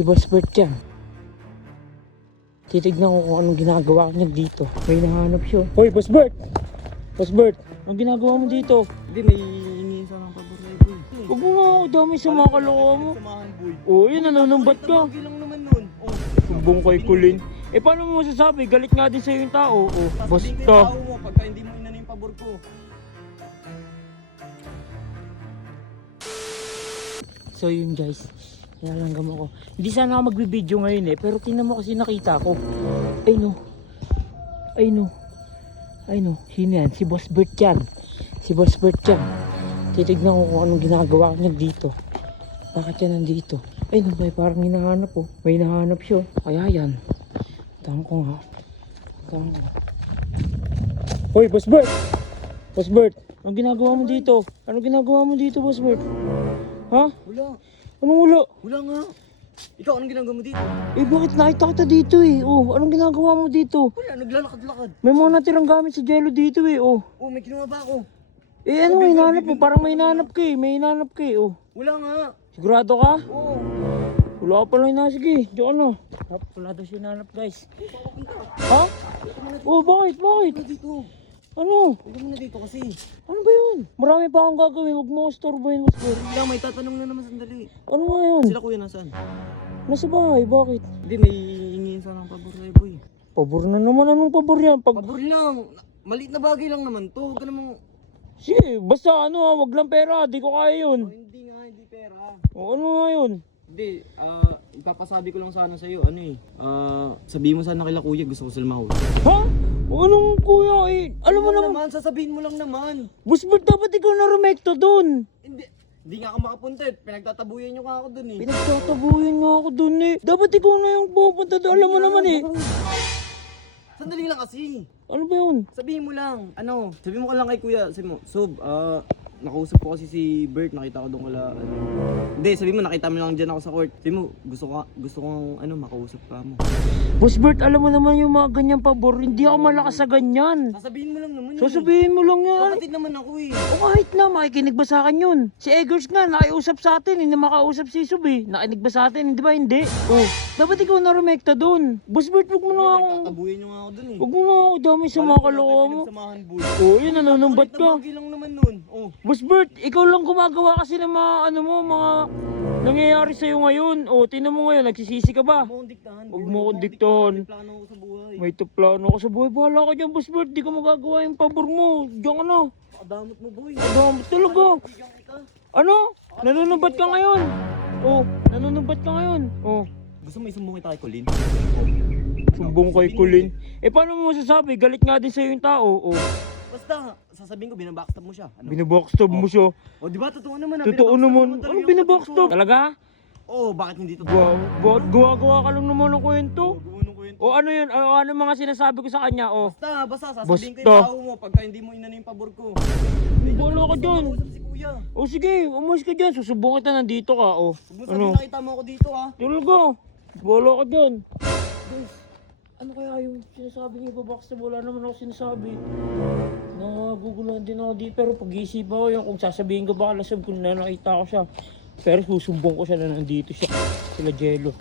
Si Boss Bert yan. Titignan ko kung anong ginagawa niya dito. May nahanap siya. Hoy, Boss Bert! Boss Bert, anong ginagawa mo dito? Hindi, may hingin sa ng pabor na boy. Huwag mo nga ako dami sa mga kalokohan mo. Samahan boy. Oo, yun, nananumbat ka. Bagay lang naman nun. Oh. Sumbong kay Kulin. Eh, paano mo masasabi? Galit nga din sa'yo yung tao. Oh, Sasabihin ko yung basta. tao mo pagka hindi mo inano yung pabor ko. So yun guys, nalanggam ako. Hindi sana ako magbibideo ngayon pero tingnan mo kasi nakita ko. Ay no. Ay no. Ay no. Sino yan? Si Boss Bert yan. Si Boss Bert yan. Titignan ko kung anong ginagawa niya dito. Bakit yan nandito? Ay no, may parang hinahanap oh. May hinahanap siya. Kaya yan. Tangan ko nga. Tangan ko. Hoy, Boss Bert! Boss Bert, anong ginagawa mo dito? Anong ginagawa mo dito, Boss Bert? Ha? Wala. Anong wala? Wala nga. Ikaw, anong ginagawa mo dito? Eh bakit nakita kita dito eh? Oh, anong ginagawa mo dito? Wala, naglalakad-lakad. May mga natirang gamit sa Jello dito eh. Oh. Oh, may kinuha ba ako? Eh ano, hinahanap mo? Parang may hinahanap ka eh. May hinahanap ka eh. Oh. Wala nga. Sigurado ka? Oo. Wala ka pala hinahanap. Sige, diyan ano. Wala daw siya hinahanap guys. Ha? Oh, bakit? Bakit? Ano dito? Ano? Huwag mo na dito kasi. Ano ba yun? Marami pa akong gagawin. Huwag mo ako storbohin, Boss Bert. Wala, may tatanong na naman sandali. Ano nga yun? Sila kuya nasaan? Nasa bahay, bakit? Hindi, may hingin sa ng pabor na boy. Pabor na naman. Anong pabor yan? Pabor lang. Maliit na bagay lang naman to. Huwag ka namang... Sige, basta ano ha, wag lang pera. Di ko kaya Oh, yun. hindi nga, hindi pera. O ano nga yun? Hindi, ipapasabi ko lang sana sa'yo, ano eh. Sabihin mo sana kila kuya, gusto ko sila mahuli. Ha? O anong kuya eh? Alam mo naman, Sasabihin mo lang naman. Boss Bert, dapat ikaw na rumekto dun. Hindi nga ako makapunta eh. Pinagtatabuyan nyo nga ako dun eh. Pinagtatabuyan nga ako dun eh. Dapat ikaw na yung pupunta doon. Alam mo naman eh. Sandali lang kasi. Ano ba yun? Sabihin mo lang. Ano? Sabihin mo ka lang kay kuya. Sabihin mo, Sob, nakausap ko kasi si Bert. Nakita ko doon kala, Hindi, sabihin mo, nakita mo lang dyan ako sa court. Sabihin mo, gusto kong, makausap ka mo. Boss Bert, alam mo naman yung mga ganyang pabor. Hindi ako malakas sa ganyan. Sasabihin mo lang naman eh. Sasabihin mo lang yan. Kapatid naman ako eh. O kahit na, makikinig ba sa akin yun? Si Eggers nga, nakiusap sa atin. Hindi makausap si Sub eh. Nakinig ba sa atin? Hindi ba? Hindi. Oh, dapat ikaw na rumekta dun. Boss Bert, huwag mo na ako. Pinagtatabuyan nyo nga ako dun eh. Huwag mo na ako dami sa mga kalokohan mo. Samahan, boy. Oh, yun, nananumbat Maliit na ka. bagay lang naman nun. Oh. Boss Bert, ikaw lang gumagawa kasi ng mga mga nangyayari sa'yo ngayon. O, tingnan mo ngayon, nagsisisi ka ba? Huwag mo akong diktahan. Huwag boy. mo akong May diktahan. plano ako sa buhay. May plano ako sa buhay. Bahala ka dyan, Boss Bert. Di ka magagawa yung pabor mo. Diyan ka na. Kadamot mo, boy. Damot talaga. Bigyan kita. Ano? Nanunumbat ka ngayon. Oh, nanunumbat ka ngayon. Oh, Gusto mo isumbong kita kay Colin? sumbong kay Kulin. Eh, paano mo masasabi? Galit nga din sa'yo yung tao. Oh, Basta, sasabihin ko, binabackstab mo siya. Ano? binabackstab mo siya. O, di ba? Totoo naman. Totoo naman. Anong binabackstab? Talaga? Oo, bakit hindi totoo? Wow, gawa-gawa ka lang naman ng kwento. Gumunong ko yun. O ano yun? Ano mga sinasabi ko sa kanya? O, Basta, sasabihin ko Basta. yung tao mo pagka hindi mo inano yung pabor ko. bahala ka dyan. Gusto ko si kuya. O sige, umalis ka dyan. Susubong kita nandito ka. O, Huwag mo ano? sabihin nakita mo ako dito ha. Talaga. Bahala ka dyan. Guys, ano kaya yung sinasabi niya babackstab? Wala naman ako sinasabi. Naguguluhan din ako dito. Pero pag-iisip ako yung kung sasabihin ko baka lasab kung na nakita ko siya. Pero susumbong ko siya na nandito siya. Sila Jello.